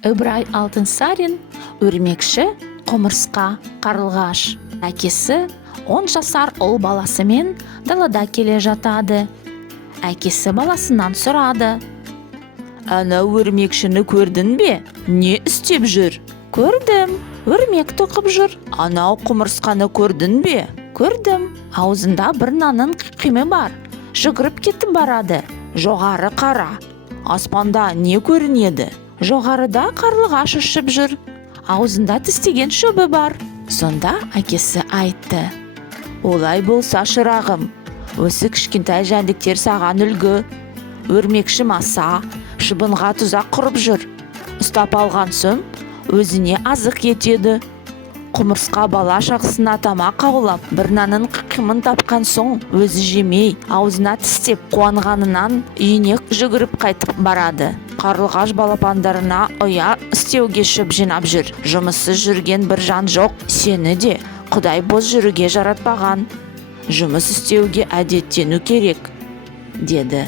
Ыбырай Алтынсарин өрмекші, құмырсқа, қарлығаш. Әкесі 10 жасар ұл баласымен далада келе жатады. Әкесі баласынан сұрады: Ана өрмекшіні көрдің бе? Не істеп жүр? Көрдім, өрмек тоқып жүр. Анау құмырсқаны көрдің бе? Көрдім, аузында бір нанның қимы бар. Жүгіріп кетіп барады. Жоғары қара. Аспанда не көрінеді? Жоғарыда қарлығаш ұшып жүр. Аузында тістеген шөбі бар. Сонда әкесі айтты: Олай болса шырағым, осы кішкентай жәндіктер саған үлгі. Өрмекші маса, шыбынға тұзақ құрып жүр. Ұстап алған соң өзіне азық етеді. Құмырсқа бала шағысына тамақ аулап, бір нанның қимын тапқан соң өзі жемей, аузына тістеп қуанғанынан үйіне жүгіріп қайтып барады. Қарлығаш балапандарына ұя істеуге шөп жинап жүр. Жұмыссыз жүрген бір жан жоқ. Сені де Құдай бос жүруге жаратпаған. Жұмыс істеуге әдеттену керек, деді.